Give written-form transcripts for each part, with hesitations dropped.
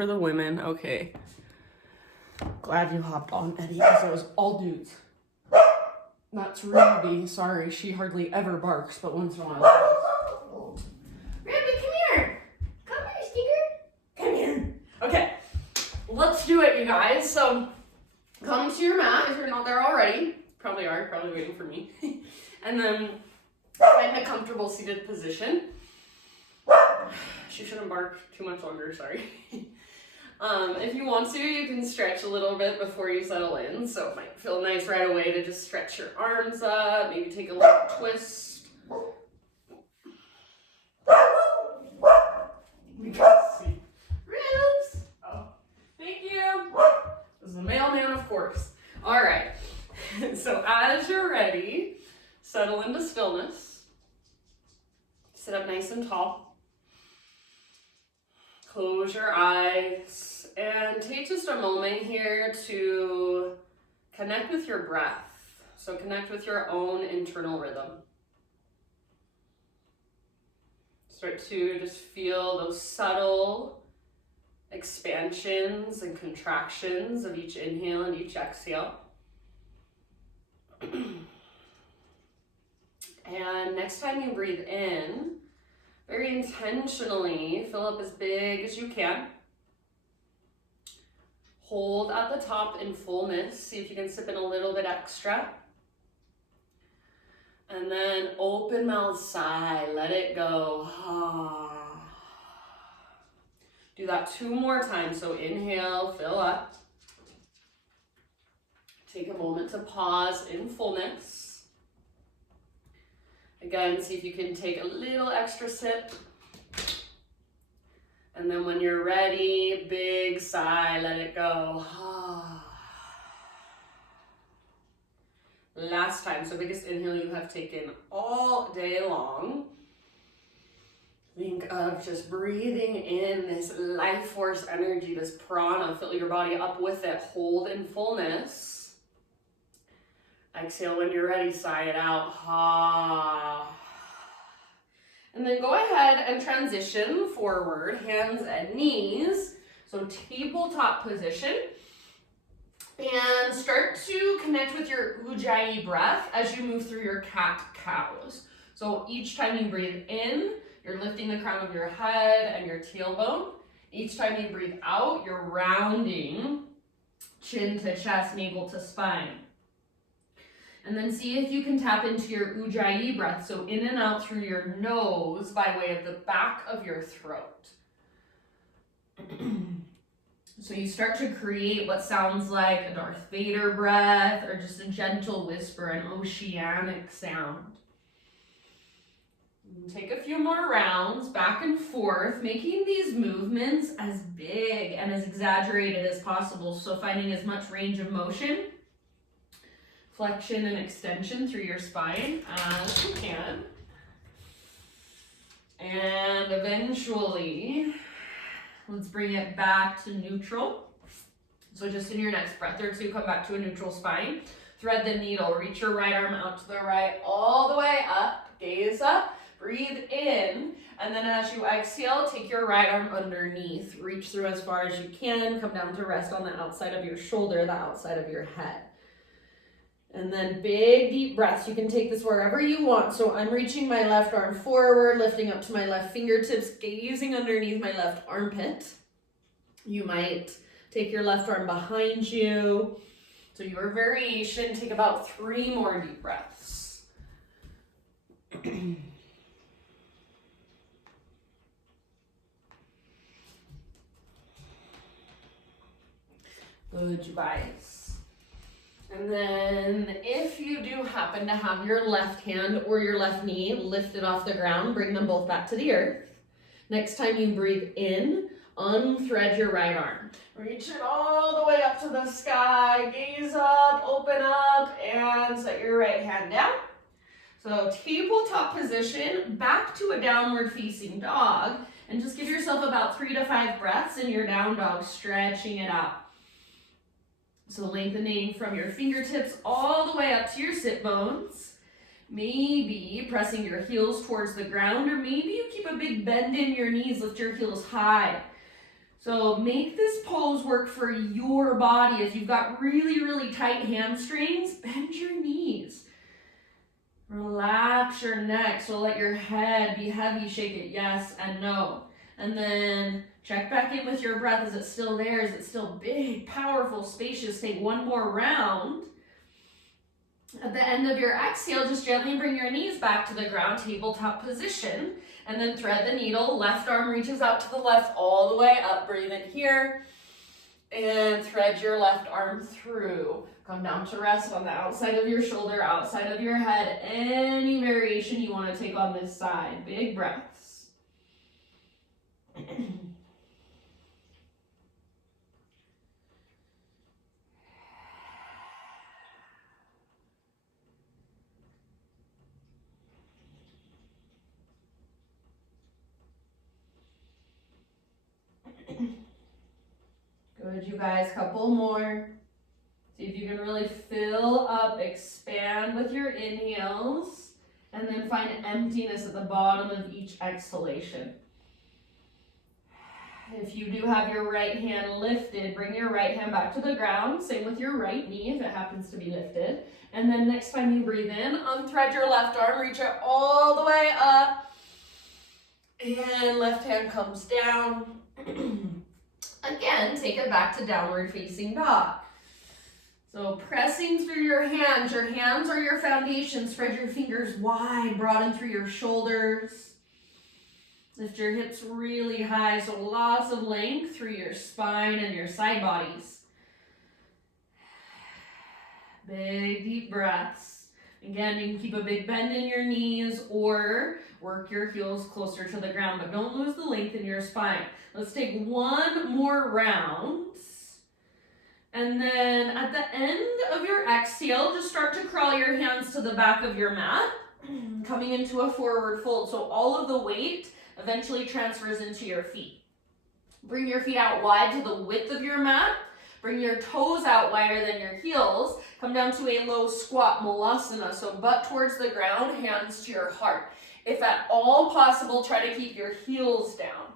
for the women. Okay. Glad you hopped on, Eddie, because it was all dudes. That's Ruby. Sorry, she hardly ever barks, but once in a while. Ruby, come here. Come here, Sticker. Come here. Okay, let's do it, you guys. So, come to your mat if you're not there already. Probably are, probably waiting for me. And then find a comfortable seated position. She shouldn't bark too much longer, sorry. If you want to, you can stretch a little bit before you settle in. So it might feel nice right away to just stretch your arms up, maybe take a little twist. Ribs! Oh, thank you. This is the mailman, of course. All right, so as you're ready, settle into stillness. Sit up nice and tall. Close your eyes and take just a moment here to connect with your breath. So connect with your own internal rhythm. Start to just feel those subtle expansions and contractions of each inhale and each exhale. And next time you breathe in, very intentionally fill up as big as you can. Hold at the top in fullness. See if you can sip in a little bit extra. And then open mouth sigh, let it go. Do that 2 more times. So inhale, fill up. Take a moment to pause in fullness. Again, see if you can take a little extra sip. And then when you're ready, big sigh, let it go. Last time, so biggest inhale you have taken all day long. Think of just breathing in this life force energy, this prana. Fill your body up with it. Hold in fullness. Exhale when you're ready, sigh it out. And then go ahead and transition forward, hands and knees. So tabletop position. And start to connect with your ujjayi breath as you move through your cat-cows. So each time you breathe in, you're lifting the crown of your head and your tailbone. Each time you breathe out, you're rounding chin to chest, navel to spine. And then see if you can tap into your ujjayi breath. So in and out through your nose by way of the back of your throat. So you start to create what sounds like a Darth Vader breath or just a gentle whisper, an oceanic sound. Take a few more rounds back and forth, making these movements as big and as exaggerated as possible. So finding as much range of motion, flexion and extension through your spine as you can. And eventually, let's bring it back to neutral. So just in your next breath or two, come back to a neutral spine. Thread the needle, reach your right arm out to the right, all the way up, gaze up, breathe in, and then as you exhale, take your right arm underneath. Reach through as far as you can, come down to rest on the outside of your shoulder, the outside of your head. And then big deep breaths. You can take this wherever you want. So I'm reaching my left arm forward, lifting up to my left fingertips, gazing underneath my left armpit. You might take your left arm behind you. So your variation, take about 3 more deep breaths. Good, you guys. And then if you do happen to have your left hand or your left knee lifted off the ground, bring them both back to the earth. Next time you breathe in, unthread your right arm. Reach it all the way up to the sky, gaze up, open up, and set your right hand down. So tabletop position, back to a downward facing dog, and just give yourself about 3 to 5 breaths in your down dog, stretching it out. So lengthening from your fingertips all the way up to your sit bones. Maybe pressing your heels towards the ground, or maybe you keep a big bend in your knees, lift your heels high. So make this pose work for your body. As you've got really, really tight hamstrings, bend your knees. Relax your neck, so let your head be heavy. Shake it yes and no. And then check back in with your breath. Is it still there? Is it still big, powerful, spacious? Take one more round. At the end of your exhale, just gently bring your knees back to the ground, tabletop position, and then thread the needle. Left arm reaches out to the left all the way up. Breathe in here, and thread your left arm through. Come down to rest on the outside of your shoulder, outside of your head. Any variation you want to take on this side. Big breaths. Good, you guys, couple more. See if you can really fill up, expand with your inhales, and then find emptiness at the bottom of each exhalation. If you do have your right hand lifted, bring your right hand back to the ground. Same with your right knee if it happens to be lifted. And then next time you breathe in, unthread your left arm, reach it all the way up. And left hand comes down. Again, take it back to downward facing dog. So pressing through your hands are your foundation. Spread your fingers wide, broaden through your shoulders. Lift your hips really high, so lots of length through your spine and your side bodies. Big deep breaths. Again, you can keep a big bend in your knees or work your heels closer to the ground, but don't lose the length in your spine. Let's take one more round. And then at the end of your exhale, just start to crawl your hands to the back of your mat, coming into a forward fold. So all of the weight eventually transfers into your feet. Bring your feet out wide to the width of your mat. Bring your toes out wider than your heels. Come down to a low squat malasana. So butt towards the ground, hands to your heart. If at all possible, try to keep your heels down.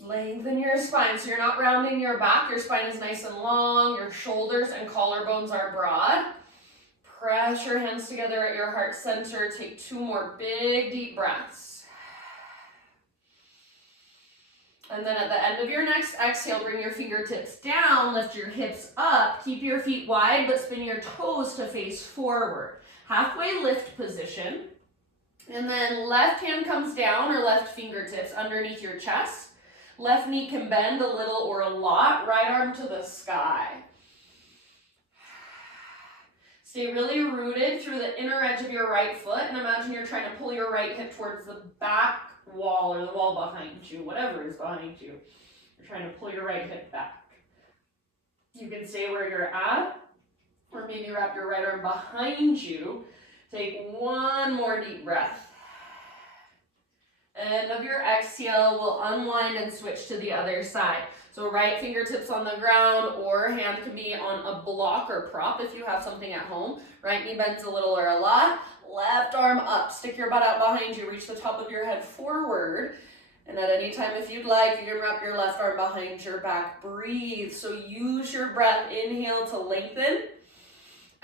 Lengthen your spine so you're not rounding your back. Your spine is nice and long. Your shoulders and collarbones are broad. Press your hands together at your heart center. Take two more big deep breaths. And then at the end of your next exhale, bring your fingertips down, lift your hips up, keep your feet wide, but spin your toes to face forward. Halfway lift position. And then left hand comes down or left fingertips underneath your chest. Left knee can bend a little or a lot. Right arm to the sky. Stay really rooted through the inner edge of your right foot, and imagine you're trying to pull your right hip towards the back wall or the wall behind you, whatever is behind you. You're trying to pull your right hip back. You can stay where you're at, or maybe wrap your right arm behind you. Take one more deep breath. End of your exhale, we'll unwind and switch to the other side. So right fingertips on the ground, or hand can be on a block or prop if you have something at home. Right knee bends a little or a lot. Left arm up, stick your butt out behind you, reach the top of your head forward. And at any time, if you'd like, you can wrap your left arm behind your back. Breathe. So use your breath. Inhale to lengthen.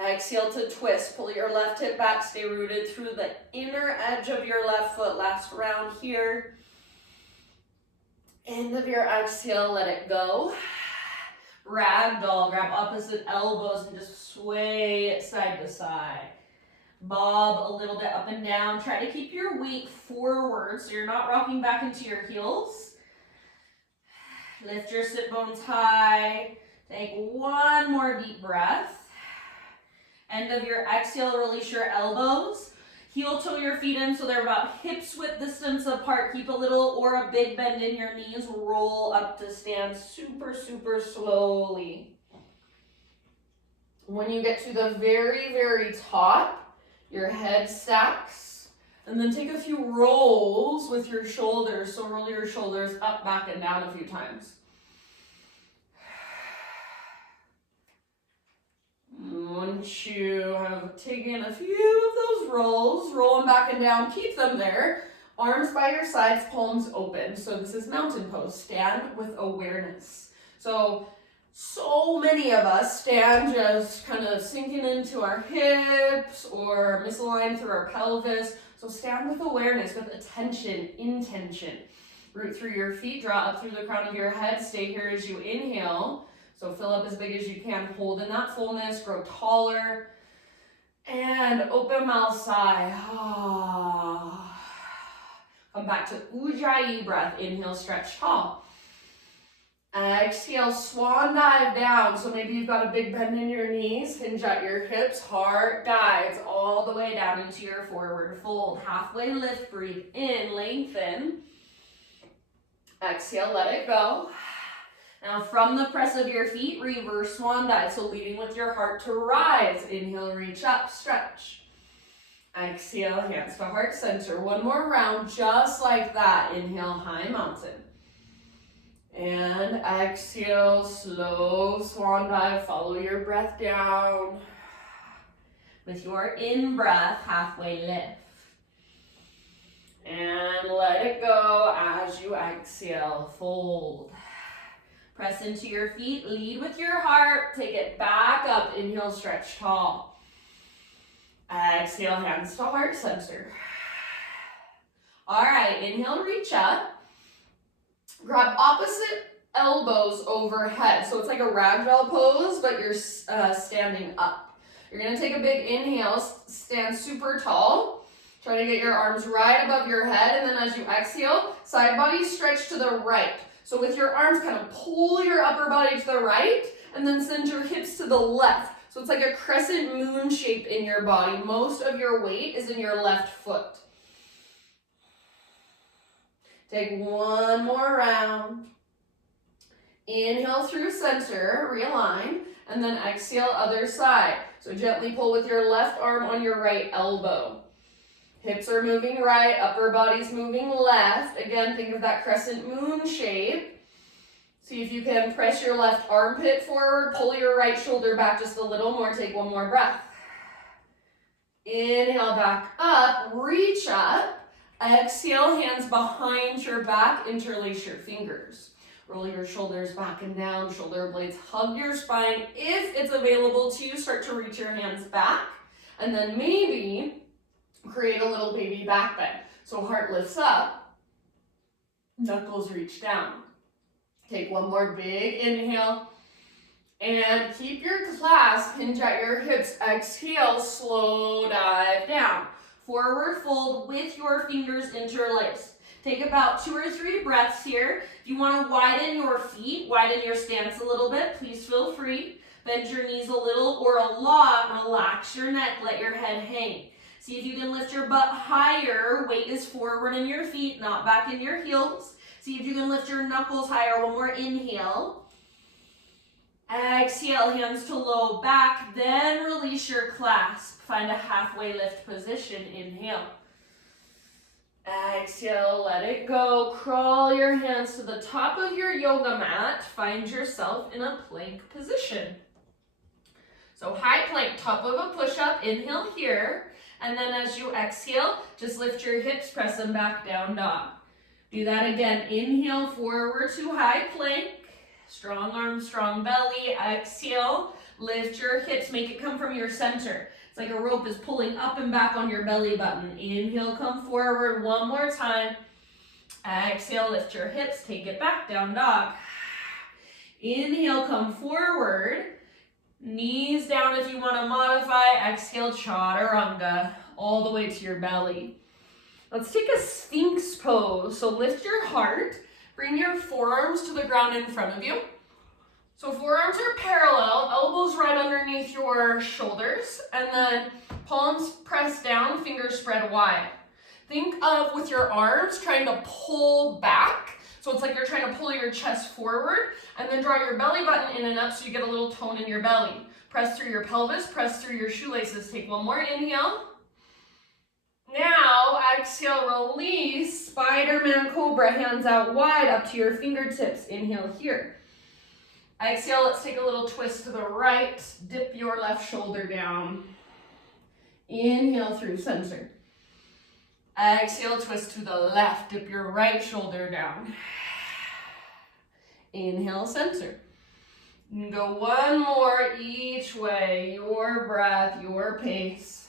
Exhale to twist. Pull your left hip back. Stay rooted through the inner edge of your left foot. Last round here. End of your exhale, let it go. Ragdoll. Grab opposite elbows and just sway it side to side. Bob a little bit up and down. Try to keep your weight forward so you're not rocking back into your heels. Lift your sit bones high. Take one more deep breath. End of your exhale, release your elbows. Heel toe your feet in so they're about hips width distance apart. Keep a little or a big bend in your knees. Roll up to stand super, super slowly. When you get to the very, very top, your head stacks. And then take a few rolls with your shoulders. So roll your shoulders up, back, and down a few times. Once you have taken a few of those rolls, roll them back and down, keep them there. Arms by your sides, palms open. So this is mountain pose. Stand with awareness. So many of us stand just kind of sinking into our hips or misaligned through our pelvis. So stand with awareness, with attention, intention. Root through your feet, draw up through the crown of your head. Stay here as you inhale. So fill up as big as you can. Hold in that fullness, grow taller. And open mouth sigh. Come back to Ujjayi breath. Inhale, stretch tall. Exhale, swan dive down. So maybe you've got a big bend in your knees. Hinge at your hips. Heart dives all the way down into your forward fold. Halfway lift. Breathe in. Lengthen. Exhale, let it go. Now from the press of your feet, reverse swan dive. So leading with your heart to rise. Inhale, reach up, stretch. Exhale, hands to heart center. One more round, just like that. Inhale, high mountain. And exhale, slow swan dive. Follow your breath down. With your in-breath, halfway lift. And let it go as you exhale, fold. Press into your feet, lead with your heart, take it back up, inhale, stretch tall. Exhale, hands to heart center. All right, inhale, reach up. Grab opposite elbows overhead. So it's like a ragdoll pose, but you're standing up. You're gonna take a big inhale, stand super tall. Try to get your arms right above your head, and then as you exhale, side body stretch to the right. So with your arms, kind of pull your upper body to the right, and then send your hips to the left. So it's like a crescent moon shape in your body. Most of your weight is in your left foot. Take one more round. Inhale through center, realign, and then exhale other side. So gently pull with your left arm on your right elbow. Hips are moving right, upper body's moving left. Again, think of that crescent moon shape. See if you can press your left armpit forward, pull your right shoulder back just a little more, take one more breath. Inhale back up, reach up. Exhale, hands behind your back, interlace your fingers. Roll your shoulders back and down, shoulder blades hug your spine. If it's available to you, start to reach your hands back. And then maybe create a little baby back bend. So heart lifts up, knuckles reach down. Take one more big inhale. And keep your clasp, hinge at your hips. Exhale, slow dive down. Forward fold with your fingers interlaced. Take about 2 or 3 breaths here. If you want to widen your feet, widen your stance a little bit, please feel free. Bend your knees a little or a lot. Relax your neck, let your head hang. See if you can lift your butt higher. Weight is forward in your feet, not back in your heels. See if you can lift your knuckles higher. One more inhale. Exhale, hands to low back, then release your clasp. Find a halfway lift position. Inhale. Exhale, let it go. Crawl your hands to the top of your yoga mat. Find yourself in a plank position. So high plank, top of a push-up. Inhale here. And then as you exhale, just lift your hips, press them back down, dog. Do that again. Inhale, forward to high plank. Strong arms, strong belly. Exhale, lift your hips, make it come from your center. It's like a rope is pulling up and back on your belly button. Inhale, come forward one more time. Exhale, lift your hips, take it back, down dog. Inhale, come forward. Knees down if you want to modify. Exhale, chaturanga, all the way to your belly. Let's take a Sphinx pose. So lift your heart. Bring your forearms to the ground in front of you. So forearms are parallel, elbows right underneath your shoulders, and then palms press down, fingers spread wide. Think of, with your arms, trying to pull back. So it's like you're trying to pull your chest forward, and then draw your belly button in and up so you get a little tone in your belly. Press through your pelvis, press through your shoelaces. Take one more inhale. Now, exhale, release, Spider-Man Cobra, hands out wide up to your fingertips. Inhale here. Exhale, let's take a little twist to the right. Dip your left shoulder down. Inhale through center. Exhale, twist to the left. Dip your right shoulder down. Inhale, center. And go one more each way. Your breath, your pace.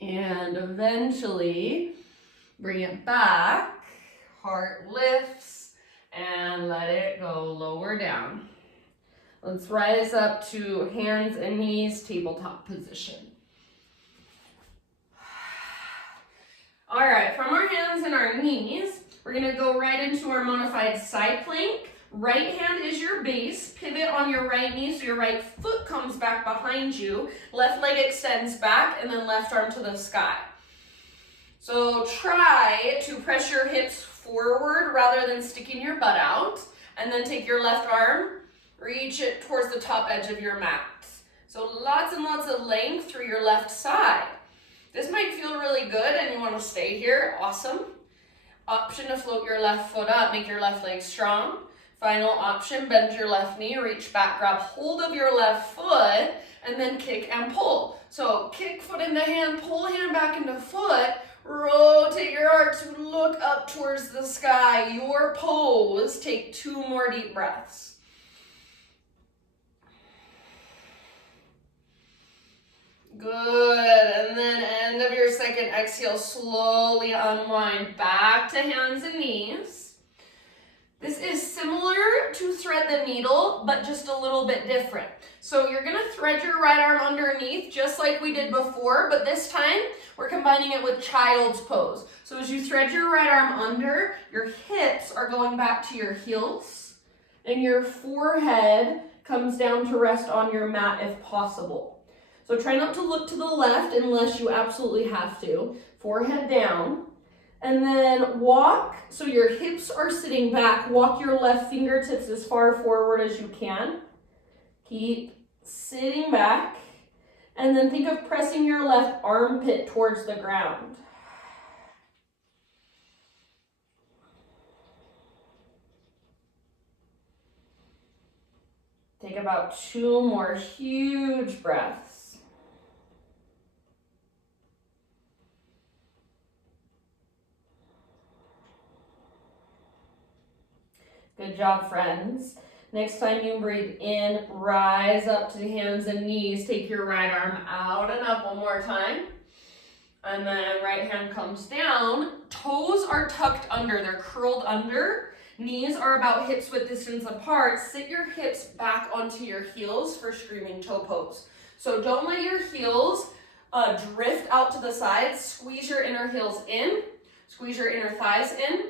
And eventually, bring it back. Heart lifts and let it go lower down. Let's rise up to hands and knees, tabletop position. All right, from our hands and our knees, we're gonna go right into our modified side plank. Right hand is your base. Pivot on your right knee so your right foot comes back behind you. Left leg extends back and then left arm to the sky. So try to press your hips forward rather than sticking your butt out. And then take your left arm, reach it towards the top edge of your mat. So lots and lots of length through your left side. This might feel really good and you want to stay here. Awesome. Option to float your left foot up, make your left leg strong. Final option, bend your left knee, reach back, grab hold of your left foot, and then kick and pull. So kick foot into hand, pull hand back into foot, rotate your heart to look up towards the sky. Your pose, take 2 more deep breaths. Good, and then end of your second exhale, slowly unwind back to hands and knees. This is similar to thread the needle, but just a little bit different. So you're gonna thread your right arm underneath just like we did before, but this time we're combining it with child's pose. So as you thread your right arm under, your hips are going back to your heels and your forehead comes down to rest on your mat if possible. So try not to look to the left unless you absolutely have to. Forehead down. And then walk, so your hips are sitting back. Walk your left fingertips as far forward as you can. Keep sitting back. And then think of pressing your left armpit towards the ground. Take about 2 more huge breaths. Good job, friends. Next time you breathe in, rise up to the hands and knees. Take your right arm out and up one more time. And then right hand comes down. Toes are tucked under, they're curled under. Knees are about hips width distance apart. Sit your hips back onto your heels for screaming toe pose. So don't let your heels drift out to the sides. Squeeze your inner heels in. Squeeze your inner thighs in.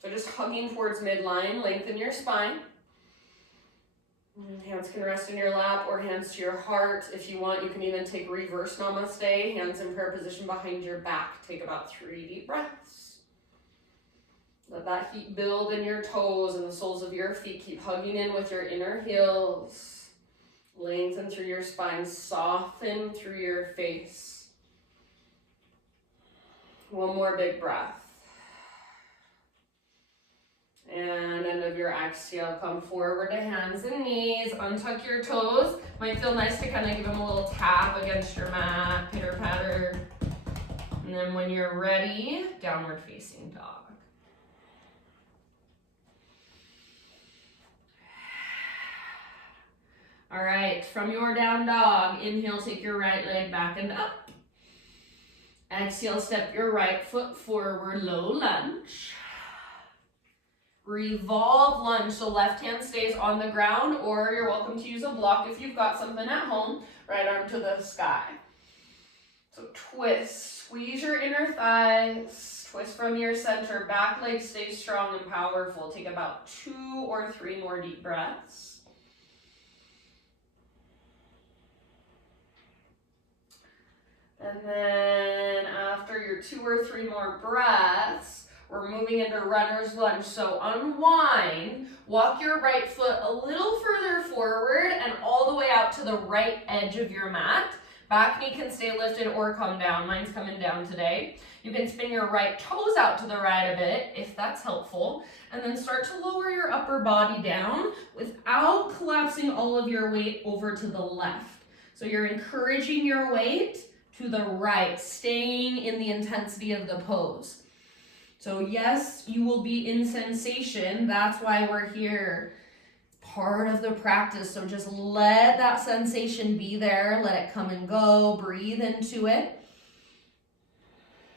So just hugging towards midline, lengthen your spine. Hands can rest in your lap or hands to your heart. If you want, you can even take reverse namaste, hands in prayer position behind your back. Take about 3 deep breaths. Let that heat build in your toes and the soles of your feet. Keep hugging in with your inner heels. Lengthen through your spine, soften through your face. One more big breath. And end of your exhale, come forward to hands and knees, untuck your toes. Might feel nice to kind of give them a little tap against your mat, pitter patter. And then when you're ready, downward facing dog. All right, from your down dog, inhale, take your right leg back and up. Exhale, step your right foot forward, low lunge. Revolve lunge, so left hand stays on the ground, or you're welcome to use a block if you've got something at home. Right arm to the sky. So twist, squeeze your inner thighs, twist from your center, back leg stays strong and powerful. Take about 2 or 3 more deep breaths. And then after your 2 or 3 more breaths, we're moving into runner's lunge. So unwind, walk your right foot a little further forward and all the way out to the right edge of your mat. Back knee can stay lifted or come down. Mine's coming down today. You can spin your right toes out to the right a bit, if that's helpful, and then start to lower your upper body down without collapsing all of your weight over to the left. So you're encouraging your weight to the right, staying in the intensity of the pose. So yes, you will be in sensation. That's why we're here. Part of the practice. So just let that sensation be there. Let it come and go. Breathe into it.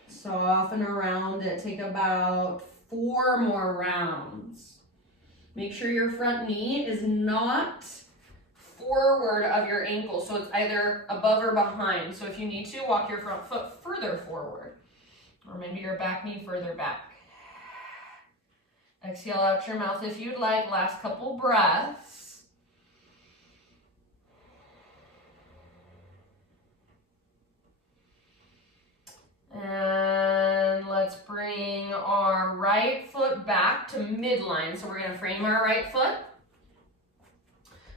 Soften around it. Take about 4 more rounds. Make sure your front knee is not forward of your ankle. So it's either above or behind. So if you need to, walk your front foot further forward. Or maybe your back knee further back. Exhale out your mouth if you'd like. Last couple breaths. And let's bring our right foot back to midline. So we're going to frame our right foot.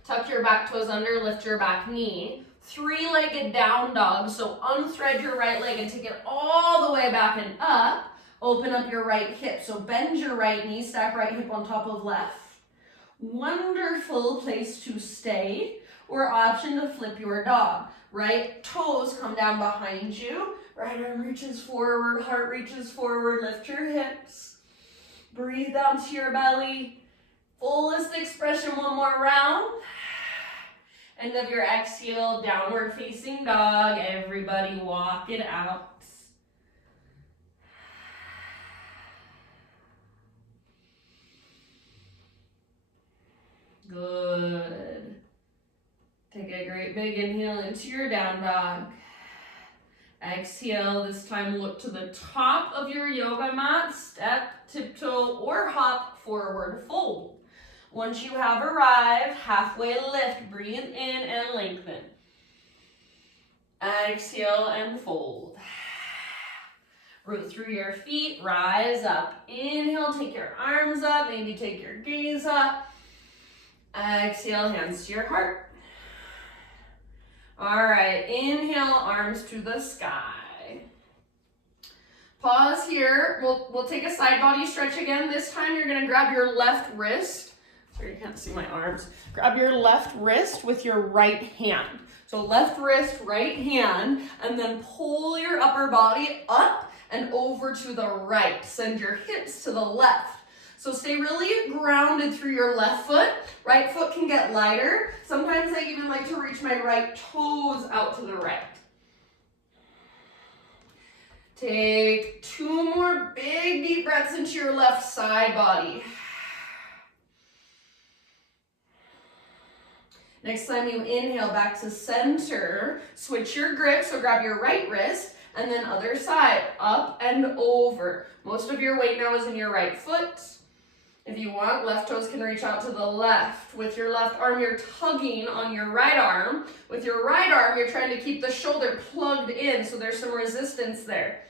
Tuck your back toes under, lift your back knee. 3-legged down dog. So unthread your right leg and take it all the way back and up. Open up your right hip. So bend your right knee, stack right hip on top of left. Wonderful place to stay, or option to flip your dog. Right toes come down behind you. Right arm reaches forward, heart reaches forward. Lift your hips. Breathe down to your belly. Fullest expression, one more round. End of your exhale, downward facing dog. Everybody walk it out. Good. Take a great big inhale into your down dog. Exhale, this time look to the top of your yoga mat, step, tiptoe, or hop forward fold. Once you have arrived, halfway lift, breathe in and lengthen. Exhale and fold. Root through your feet, rise up. Inhale, take your arms up, maybe take your gaze up. Exhale, hands to your heart. All right, inhale, arms to the sky. Pause here. We'll take a side body stretch again. This time you're gonna grab your left wrist. Sorry, you can't see my arms. Grab your left wrist with your right hand. So left wrist, right hand, and then pull your upper body up and over to the right. Send your hips to the left. So stay really grounded through your left foot. Right foot can get lighter. Sometimes I even like to reach my right toes out to the right. Take 2 more big deep breaths into your left side body. Next time you inhale, back to center. Switch your grip, so grab your right wrist, and then other side, up and over. Most of your weight now is in your right foot. If you want, left toes can reach out to the left. With your left arm, you're tugging on your right arm. With your right arm, you're trying to keep the shoulder plugged in, so there's some resistance there.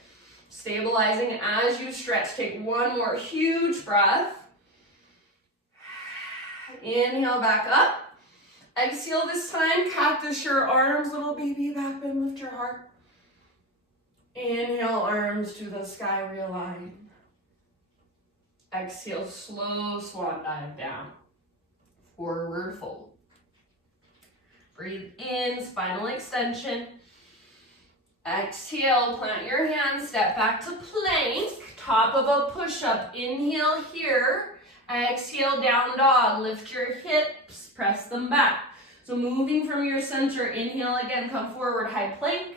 Stabilizing as you stretch. Take 1 more huge breath. Inhale, back up. Exhale this time, cactus your arms, little baby back bend, lift your heart. Inhale, arms to the sky, realign. Exhale, slow swan dive down. Forward fold. Breathe in, spinal extension. Exhale, plant your hands, step back to plank. Top of a push-up, inhale here. Exhale, down dog, lift your hips, press them back. So moving from your center, inhale again, come forward, high plank.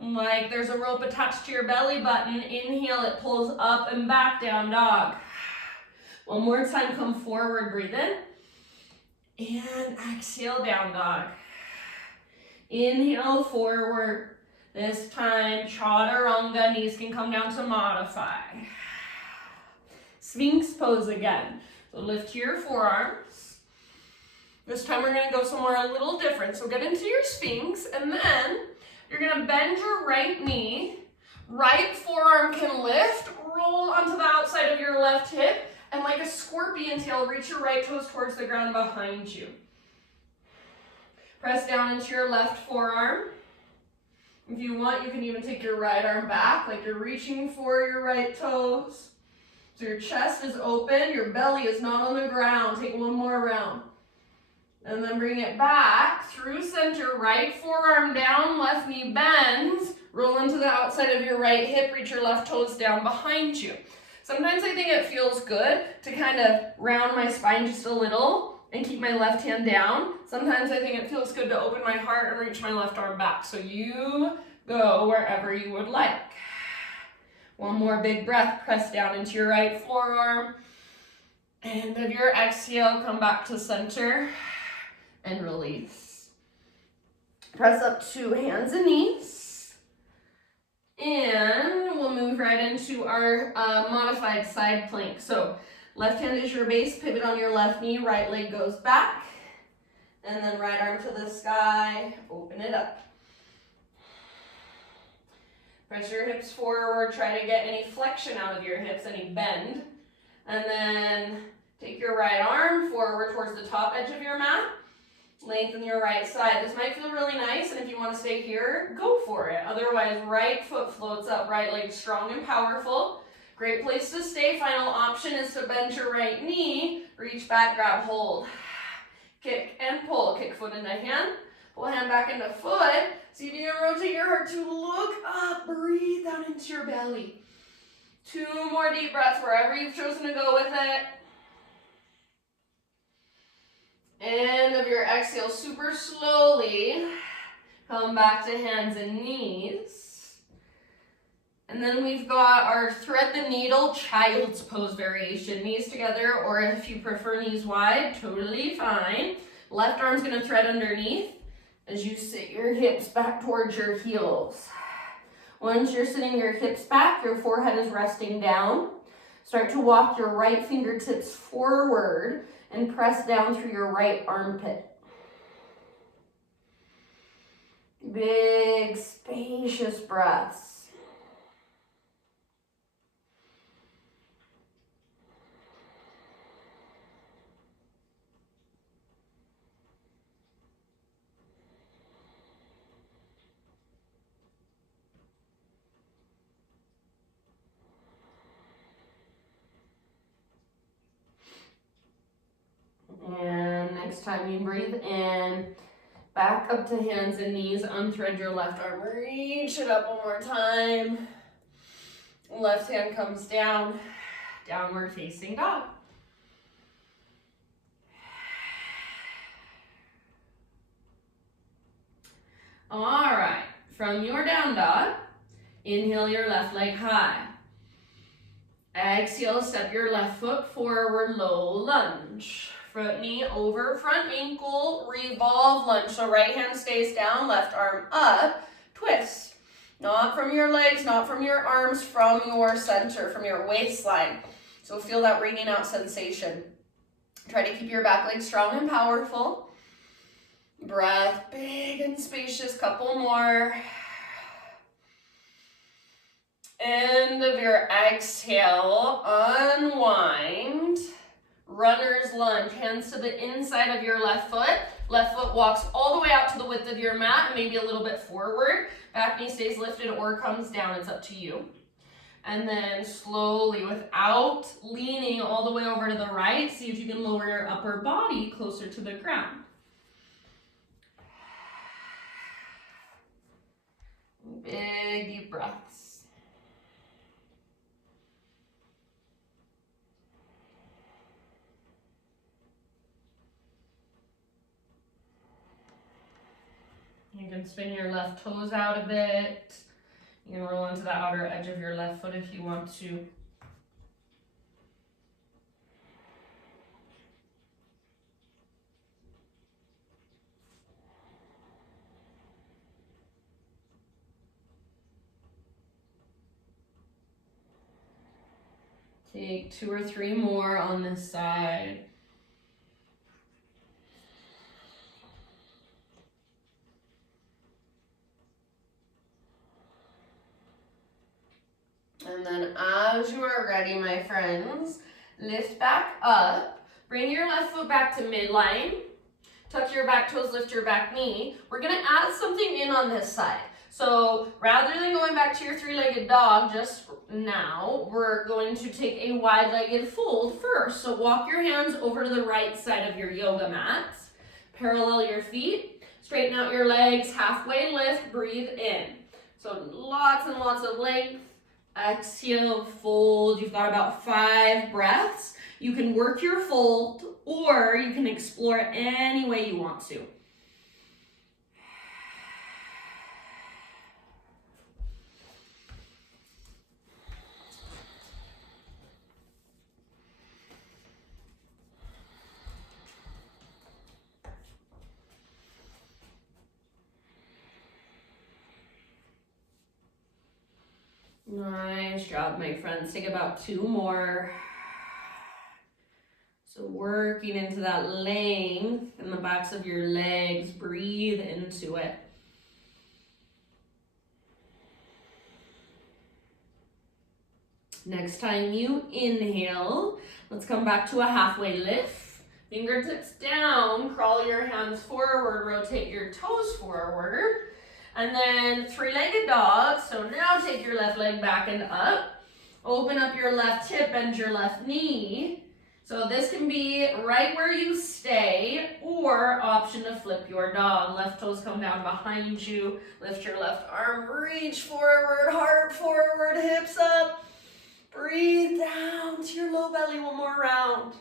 Like there's a rope attached to your belly button. Inhale, it pulls up and back, down dog. One more time, come forward, breathe in. And exhale, down dog. Inhale, forward. This time, chaturanga, knees can come down to modify. Sphinx pose again. So lift your forearms. This time we're gonna go somewhere a little different. So get into your Sphinx, and then you're gonna bend your right knee. Right forearm can lift, roll onto the outside of your left hip, and like a scorpion tail, reach your right toes towards the ground behind you. Press down into your left forearm. If you want, you can even take your right arm back, like you're reaching for your right toes. So your chest is open, your belly is not on the ground. Take one more round. And then bring it back through center, right forearm down, left knee bends, roll into the outside of your right hip, reach your left toes down behind you. Sometimes I think it feels good to kind of round my spine just a little and keep my left hand down. Sometimes I think it feels good to open my heart and reach my left arm back. So you go wherever you would like. One more big breath, press down into your right forearm. End of your exhale, come back to center. And release. Press up to hands and knees. And we'll move right into our modified side plank. So left hand is your base, pivot on your left knee, right leg goes back. And then right arm to the sky, open it up. Press your hips forward, try to get any flexion out of your hips, any bend. And then take your right arm forward towards the top edge of your mat. Lengthen your right side. This might feel really nice, and if you want to stay here, go for it. Otherwise, right foot floats up, right leg strong and powerful. Great place to stay. Final option is to bend your right knee, reach back, grab hold. Kick and pull. Kick foot into hand, pull hand back into foot. See if you can rotate your heart to look up, breathe down into your belly. 2 more deep breaths wherever you've chosen to go with it. End of your exhale, super slowly, come back to hands and knees. And then we've got our thread the needle child's pose variation. Knees together, or if you prefer knees wide, totally fine. Left arm's gonna thread underneath as you sit your hips back towards your heels. Once you're sitting your hips back, your forehead is resting down. Start to walk your right fingertips forward and press down through your right armpit. Big, spacious breaths. And next time you breathe in, back up to hands and knees, unthread your left arm, reach it up one more time. Left hand comes down, downward facing dog. All right, from your down dog, inhale your left leg high. Exhale, step your left foot forward, low lunge. Front knee over front ankle, revolve lunge. So right hand stays down, left arm up, twist. Not from your legs, not from your arms, from your center, from your waistline. So feel that wringing out sensation. Try to keep your back leg strong and powerful. Breath big and spacious, couple more. End of your exhale, unwind. Runner's lunge, hands to the inside of your left foot. Left foot walks all the way out to the width of your mat, maybe a little bit forward. Back knee stays lifted or comes down, it's up to you. And then slowly, without leaning all the way over to the right, see if you can lower your upper body closer to the ground. Big deep breaths. You can spin your left toes out a bit. You can roll into the outer edge of your left foot if you want to. Take 2 or 3 more on this side. And then as you are ready, my friends, lift back up. Bring your left foot back to midline. Tuck your back toes, lift your back knee. We're gonna add something in on this side. So rather than going back to your three-legged dog just now, we're going to take a wide-legged fold first. So walk your hands over to the right side of your yoga mat. Parallel your feet. Straighten out your legs. Halfway lift. Breathe in. So lots and lots of length. Exhale, fold. You've got about 5 breaths. You can work your fold or you can explore it any way you want to. Nice job, my friends. Take about 2 more. So working into that length in the backs of your legs. Breathe into it. Next time you inhale, let's come back to a halfway lift. Fingertips down, crawl your hands forward, rotate your toes forward. And then three-legged dog. So now take your left leg back and up. Open up your left hip, bend your left knee. So this can be right where you stay or option to flip your dog. Left toes come down behind you. Lift your left arm, reach forward, heart forward, hips up. Breathe down to your low belly one more round.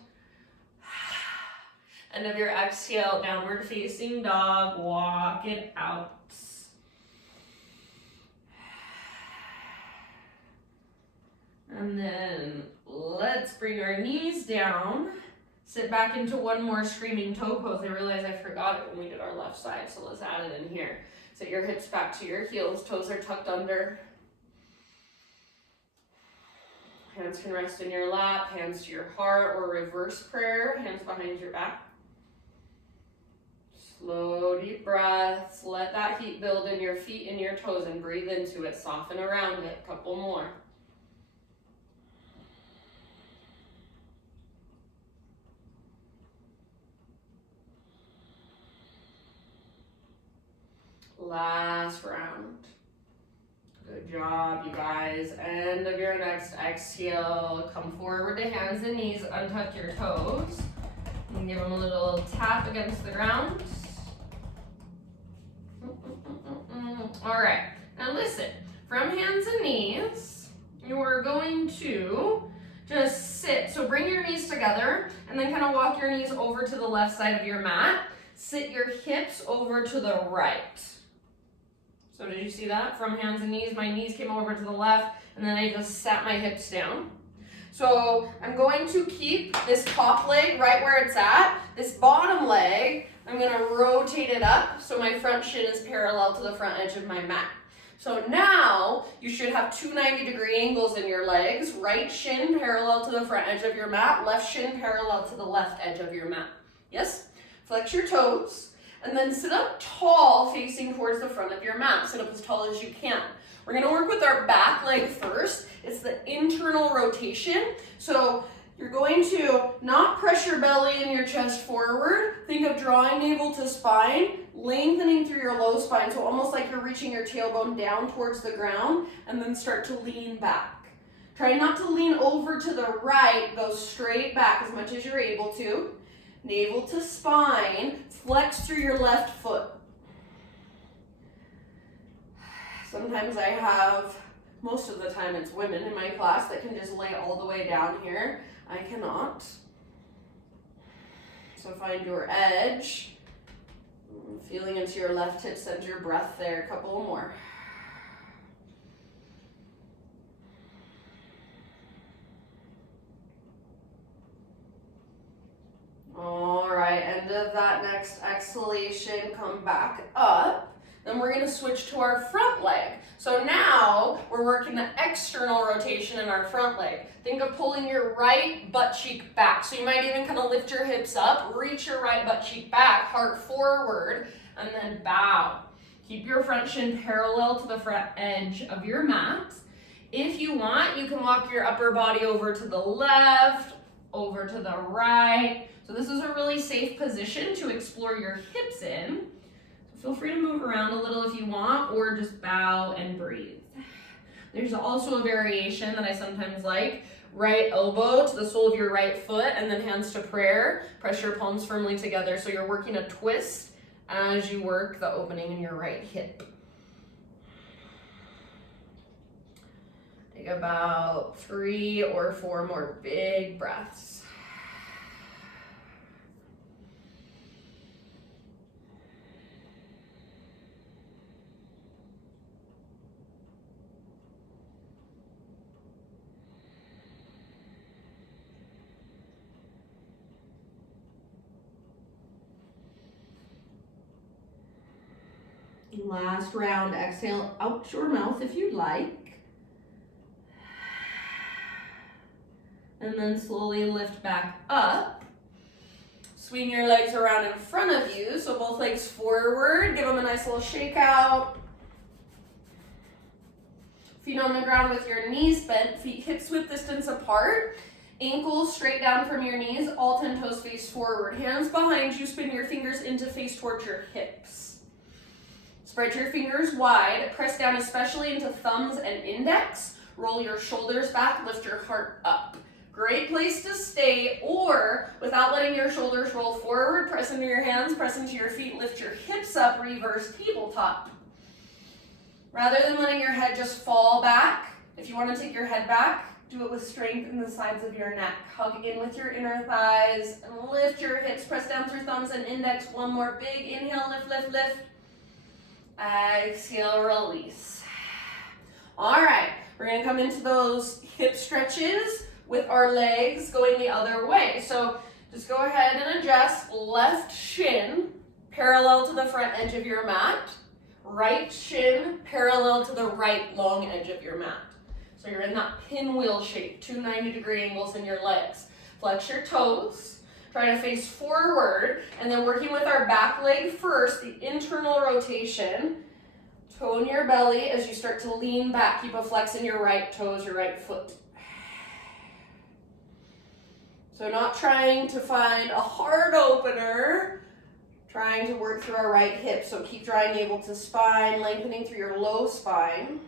End of your exhale, downward facing dog, walk it out. And then let's bring our knees down. Sit back into one more screaming toe pose. I realized I forgot it when we did our left side, so let's add it in here. Sit your hips back to your heels, toes are tucked under. Hands can rest in your lap, hands to your heart, or reverse prayer, hands behind your back. Slow, deep breaths. Let that heat build in your feet and your toes and breathe into it. Soften around it. Couple more. Last round. Good job, you guys. End of your next exhale. Come forward to hands and knees. Untuck your toes. And give them a little tap against the ground. All right. Now listen. From hands and knees, you are going to just sit. So bring your knees together and then kind of walk your knees over to the left side of your mat. Sit your hips over to the right. So did you see that? From hands and knees, my knees came over to the left, and then I just sat my hips down. So I'm going to keep this top leg right where it's at. This bottom leg, I'm gonna rotate it up so my front shin is parallel to the front edge of my mat. So now you should have 2 90-degree angles in your legs. Right shin parallel to the front edge of your mat, left shin parallel to the left edge of your mat. Yes? Flex your toes. And then sit up tall, facing towards the front of your mat. Sit up as tall as you can. We're gonna work with our back leg first. It's the internal rotation. So you're going to not press your belly and your chest forward. Think of drawing navel to spine, lengthening through your low spine. So almost like you're reaching your tailbone down towards the ground, and then start to lean back. Try not to lean over to the right. Go straight back as much as you're able to. Navel to spine, flex through your left foot. Sometimes I have, most of the time it's women in my class that can just lay all the way down here. I cannot. So find your edge. Feeling into your left hip, send your breath there. A couple more. All right, end of that next exhalation, come back up. Then we're gonna switch to our front leg. So now we're working the external rotation in our front leg. Think of pulling your right butt cheek back. So you might even kind of lift your hips up, reach your right butt cheek back, heart forward, and then bow. Keep your front shin parallel to the front edge of your mat. If you want, you can walk your upper body over to the left, over to the right. So this is a really safe position to explore your hips in. Feel free to move around a little if you want, or just bow and breathe. There's also a variation that I sometimes like. Right elbow to the sole of your right foot, and then hands to prayer. Press your palms firmly together so you're working a twist as you work the opening in your right hip. Take about 3 or 4 more big breaths. Last round, exhale out your mouth if you'd like. And then slowly lift back up. Swing your legs around in front of you, so both legs forward. Give them a nice little shake out. Feet on the ground with your knees bent, feet hips width distance apart. Ankles straight down from your knees, all 10 toes face forward. Hands behind you, spin your fingers into face towards your hips. Spread your fingers wide, press down especially into thumbs and index. Roll your shoulders back, lift your heart up. Great place to stay, or without letting your shoulders roll forward, press into your hands, press into your feet, lift your hips up, reverse tabletop. Rather than letting your head just fall back, if you want to take your head back, do it with strength in the sides of your neck. Hug in with your inner thighs and lift your hips, press down through thumbs and index. One more big inhale, lift, lift, lift. Exhale, release. All right, we're gonna come into those hip stretches with our legs going the other way. So just go ahead and adjust. Left shin parallel to the front edge of your mat. Right shin parallel to the right long edge of your mat. So you're in that pinwheel shape, 2 90-degree angles in your legs. Flex your toes. Try to face forward, and then working with our back leg first, the internal rotation. Tone your belly as you start to lean back. Keep a flex in your right toes, your right foot. So not trying to find a hard opener, trying to work through our right hip. So keep drawing navel to spine, lengthening through your low spine.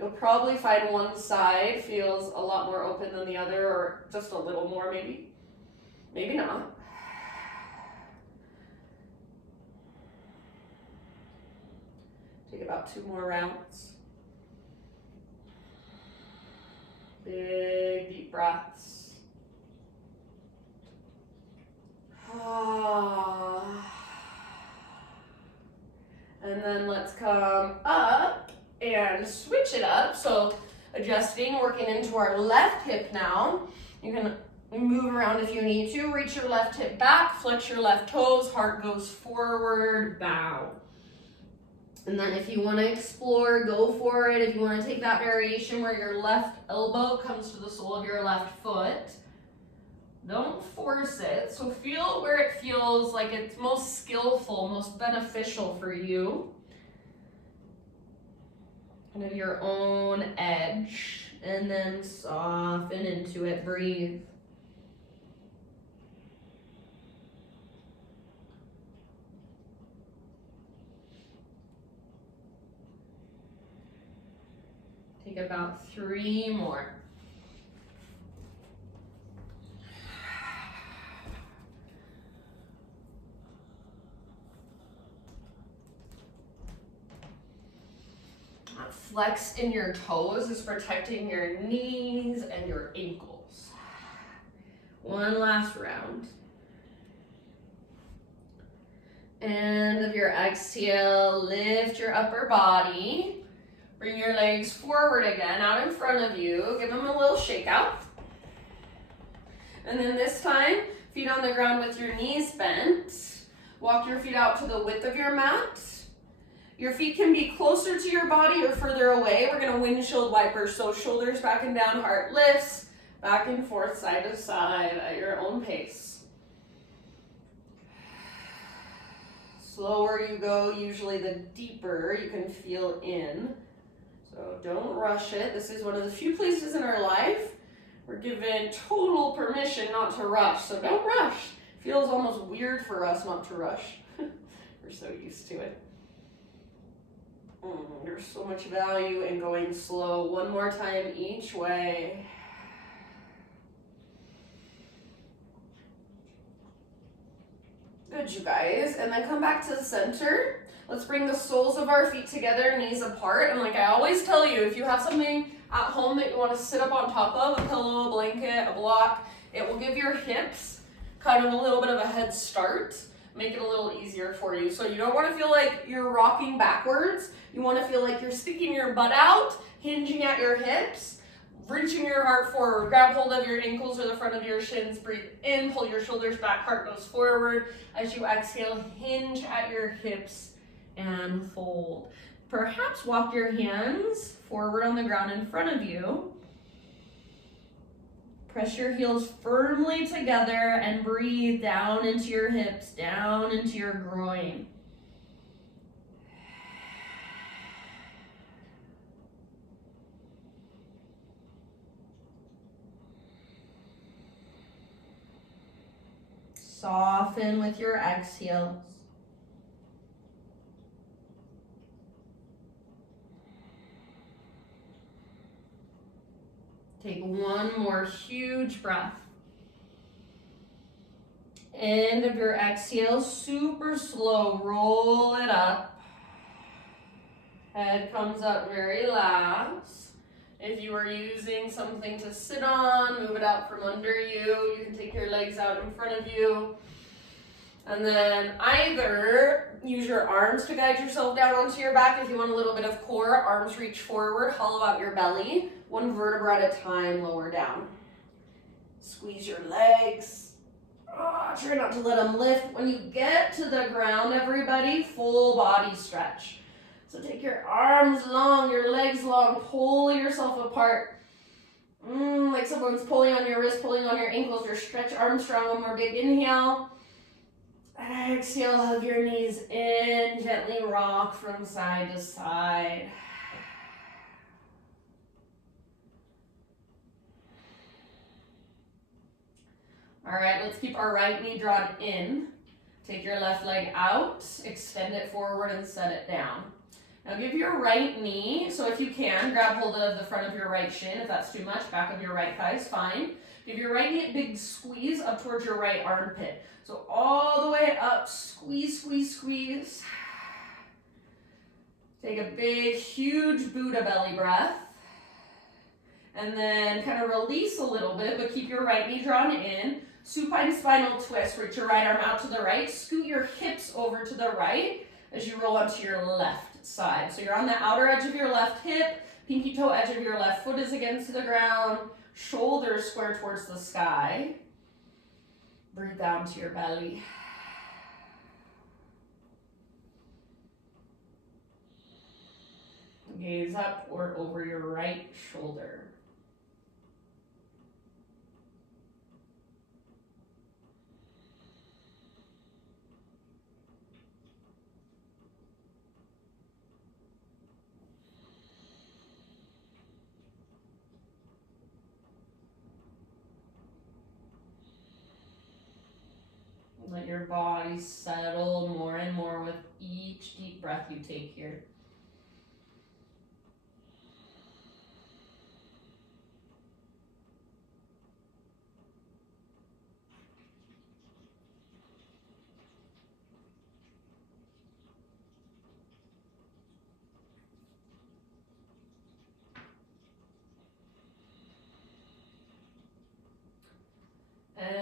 You'll probably find one side feels a lot more open than the other, or just a little more maybe. Maybe not. Take about 2 more rounds. Big deep breaths. And then let's come up and switch it up. So adjusting, working into our left hip now. You can move around if you need to. Reach your left hip back, flex your left toes, heart goes forward, bow. And then if you want to explore, go for it. If you want to take that variation where your left elbow comes to the sole of your left foot, don't force it. So feel where it feels like it's most skillful, most beneficial for you. Kind of your own edge. And then soften into it, breathe. Take about 3 more. Flex in your toes is protecting your knees and your ankles. One last round. End of your exhale, lift your upper body. Bring your legs forward again, out in front of you. Give them a little shake out. And then this time, feet on the ground with your knees bent. Walk your feet out to the width of your mat. Your feet can be closer to your body or further away. We're gonna windshield wiper, so shoulders back and down, heart lifts, back and forth, side to side at your own pace. Slower you go, usually the deeper you can feel in. So don't rush it. This is one of the few places in our life we're given total permission not to rush. So don't rush. Feels almost weird for us not to rush. We're so used to it. There's so much value in going slow. One more time each way. Good, you guys. And then come back to the center. Let's bring the soles of our feet together, knees apart. And like I always tell you, if you have something at home that you want to sit up on top of, a pillow, a blanket, a block, it will give your hips kind of a little bit of a head start, make it a little easier for you. So you don't want to feel like you're rocking backwards. You want to feel like you're sticking your butt out, hinging at your hips, reaching your heart forward. Grab hold of your ankles or the front of your shins. Breathe in, pull your shoulders back, heart goes forward. As you exhale, hinge at your hips and fold. Perhaps walk your hands forward on the ground in front of you. Press your heels firmly together and breathe down into your hips, down into your groin. Soften with your exhales. Take one more huge breath. End of your exhale, super slow, roll it up. Head comes up very last. If you are using something to sit on, move it out from under you. You can take your legs out in front of you. And then either use your arms to guide yourself down onto your back if you want a little bit of core. Arms reach forward, hollow out your belly. One vertebra at a time, lower down. Squeeze your legs. Try not to let them lift. When you get to the ground, everybody, full body stretch. So take your arms long, your legs long, pull yourself apart. Like someone's pulling on your wrist, pulling on your ankles. Your stretch Armstrong. One more big inhale. Exhale, hug your knees in, gently rock from side to side. All right, let's keep our right knee drawn in. Take your left leg out, extend it forward and set it down. Now give your right knee, so if you can, grab hold of the front of your right shin. If that's too much, back of your right thigh is fine. Give your right knee a big squeeze up towards your right armpit. So all the way up, squeeze, squeeze, squeeze. Take a big, huge Buddha belly breath. And then kind of release a little bit, but keep your right knee drawn in. Supine spinal twist, reach your right arm out to the right. Scoot your hips over to the right as you roll onto your left side. So you're on the outer edge of your left hip, pinky toe edge of your left foot is against the ground, shoulders square towards the sky. Breathe down to your belly. Gaze up or over your right shoulder. Let your body settle more and more with each deep breath you take here.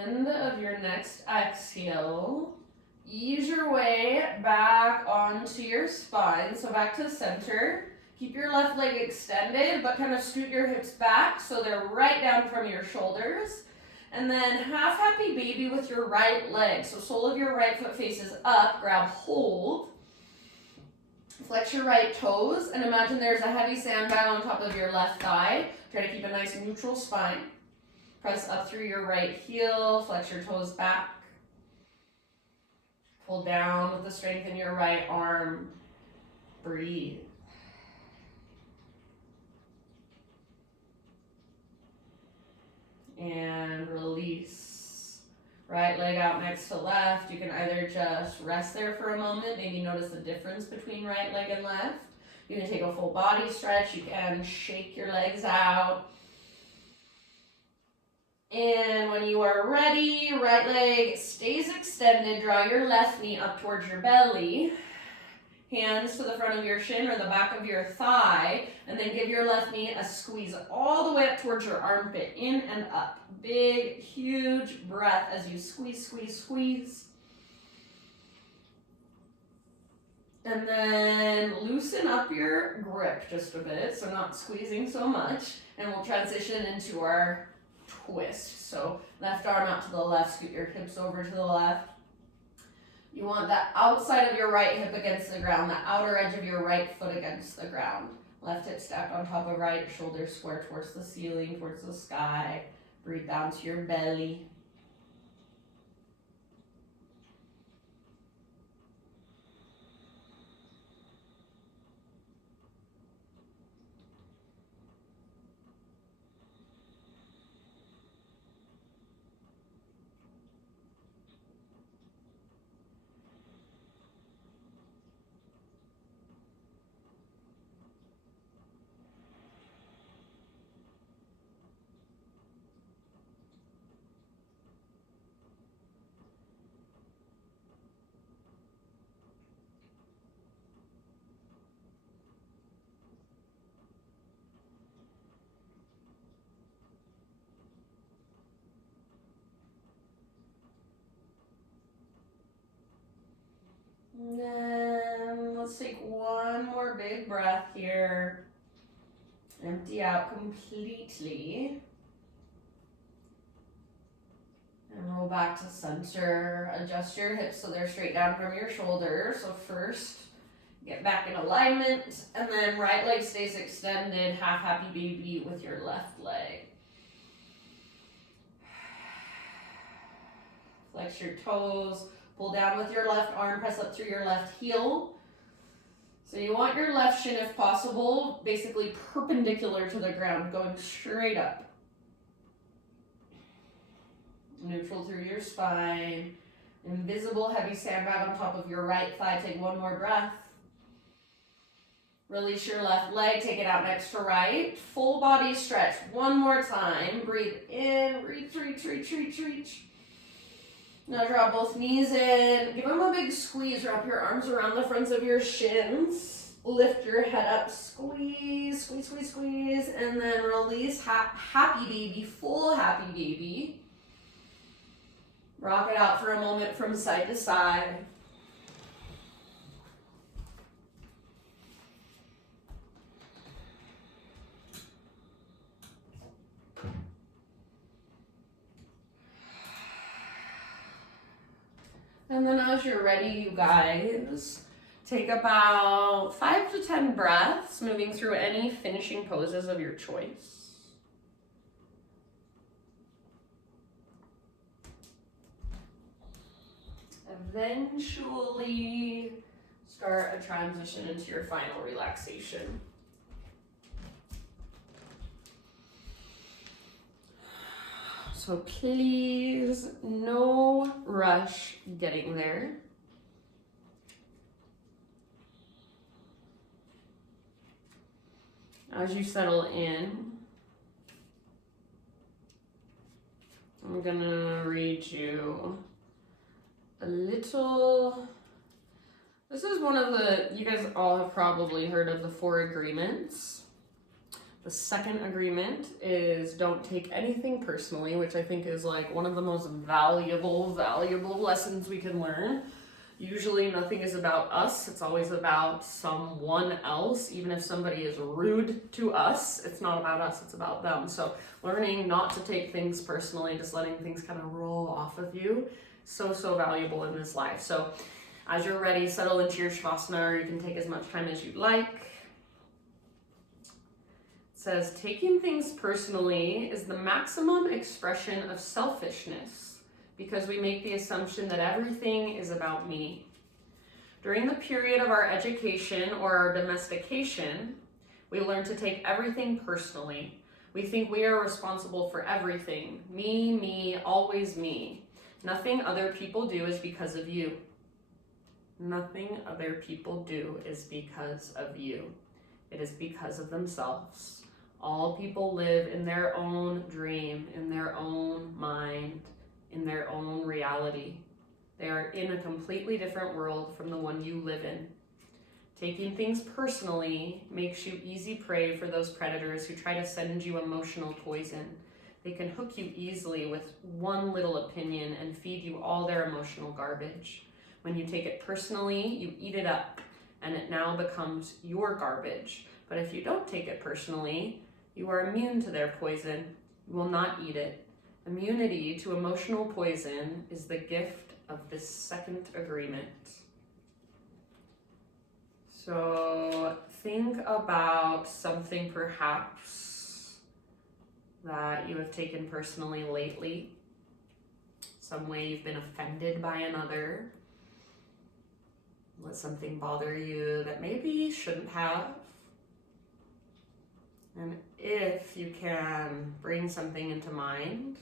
End of your next exhale, ease your way back onto your spine. So back to center. Keep your left leg extended, but kind of scoot your hips back so they're right down from your shoulders. And then half happy baby with your right leg. So sole of your right foot faces up, grab hold. Flex your right toes and imagine there's a heavy sandbag on top of your left thigh. Try to keep a nice neutral spine. Press up through your right heel, flex your toes back. Pull down with the strength in your right arm. Breathe. And release. Right leg out next to left. You can either just rest there for a moment, maybe notice the difference between right leg and left. You can take a full body stretch. You can shake your legs out. And when you are ready, right leg stays extended. Draw your left knee up towards your belly. Hands to the front of your shin or the back of your thigh. And then give your left knee a squeeze all the way up towards your armpit. In and up. Big, huge breath as you squeeze, squeeze, squeeze. And then loosen up your grip just a bit, so not squeezing so much. And we'll transition into our twist. So left arm out to the left, scoot your hips over to the left. You want the outside of your right hip against the ground, the outer edge of your right foot against the ground. Left hip stacked on top of right, shoulders square towards the ceiling, towards the sky. Breathe down to your belly. And then let's take one more big breath here. Empty out completely. And roll back to center. Adjust your hips so they're straight down from your shoulders. So first, get back in alignment. And then right leg stays extended. Half happy baby with your left leg. Flex your toes. Pull down with your left arm, press up through your left heel. So you want your left shin, if possible, basically perpendicular to the ground, going straight up. Neutral through your spine. Invisible heavy sandbag on top of your right thigh. Take one more breath. Release your left leg, take it out next to right. Full body stretch, one more time. Breathe in, reach, reach, reach, reach, reach. Now draw both knees in, give them a big squeeze, wrap your arms around the fronts of your shins, lift your head up, squeeze, squeeze, squeeze, squeeze, and then release, happy baby, full happy baby. Rock it out for a moment from side to side. And then as you're ready, you guys, take about 5 to 10 breaths, moving through any finishing poses of your choice. Eventually, start a transition into your final relaxation. So please, no rush getting there. As you settle in, I'm gonna read you a little. This is one of the, you guys all have probably heard of the 4 agreements. The second agreement is don't take anything personally, which I think is like one of the most valuable lessons we can learn. Usually nothing is about us. It's always about someone else. Even if somebody is rude to us, it's not about us, it's about them. So learning not to take things personally, just letting things kind of roll off of you, so valuable in this life. So as you're ready, settle into your Shavasana, or you can take as much time as you'd like. Says, taking things personally is the maximum expression of selfishness because we make the assumption that everything is about me. During the period of our education or our domestication, we learn to take everything personally. We think we are responsible for everything. Me, always me. Nothing other people do is because of you. Nothing other people do is because of you. it is because of themselves. All people live in their own dream, in their own mind, in their own reality. They are in a completely different world from the one you live in. Taking things personally makes you easy prey for those predators who try to send you emotional poison. They can hook you easily with one little opinion and feed you all their emotional garbage. When you take it personally, you eat it up, and it now becomes your garbage. But if you don't take it personally, you are immune to their poison. You will not eat it. Immunity to emotional poison is the gift of this second agreement. So think about something perhaps that you have taken personally lately, some way you've been offended by another, let something bother you that maybe shouldn't have. And if you can bring something into mind,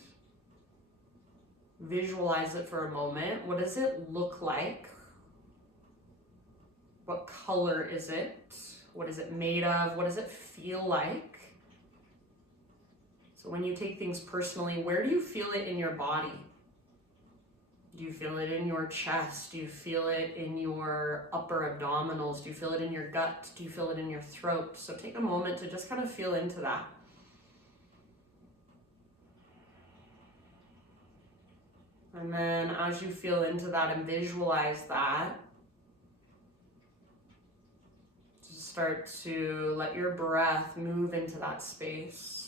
visualize it for a moment. What does it look like? What color is it? What is it made of? What does it feel like? So when you take things personally, where do you feel it in your body? Do you feel it in your chest? Do you feel it in your upper abdominals? Do you feel it in your gut? Do you feel it in your throat? So take a moment to just kind of feel into that. And then as you feel into that and visualize that, just start to let your breath move into that space.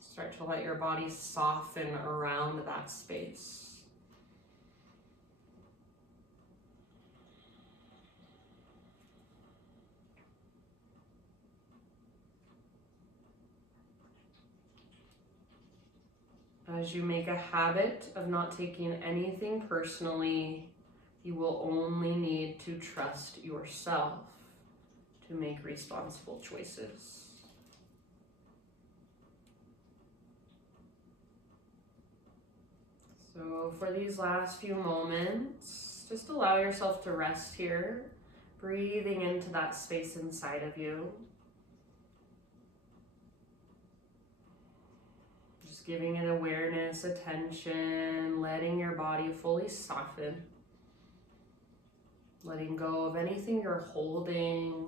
Start to let your body soften around that space. As you make a habit of not taking anything personally, you will only need to trust yourself to make responsible choices. So for these last few moments, just allow yourself to rest here, breathing into that space inside of you. Just giving it awareness, attention, letting your body fully soften. Letting go of anything you're holding,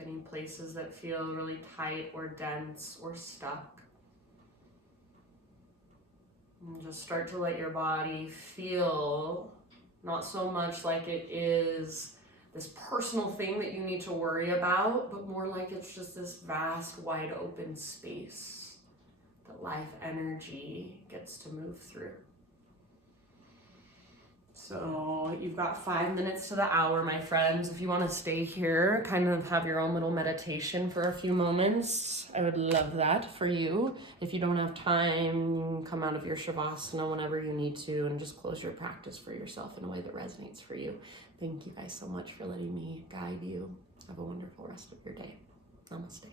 any places that feel really tight or dense or stuck. And just start to let your body feel not so much like it is this personal thing that you need to worry about, but more like it's just this vast, wide open space that life energy gets to move through. So you've got 5 minutes to the hour, my friends. If you want to stay here, kind of have your own little meditation for a few moments, I would love that for you. If you don't have time, come out of your Shavasana whenever you need to and just close your practice for yourself in a way that resonates for you. Thank you guys so much for letting me guide you. Have a wonderful rest of your day. Namaste.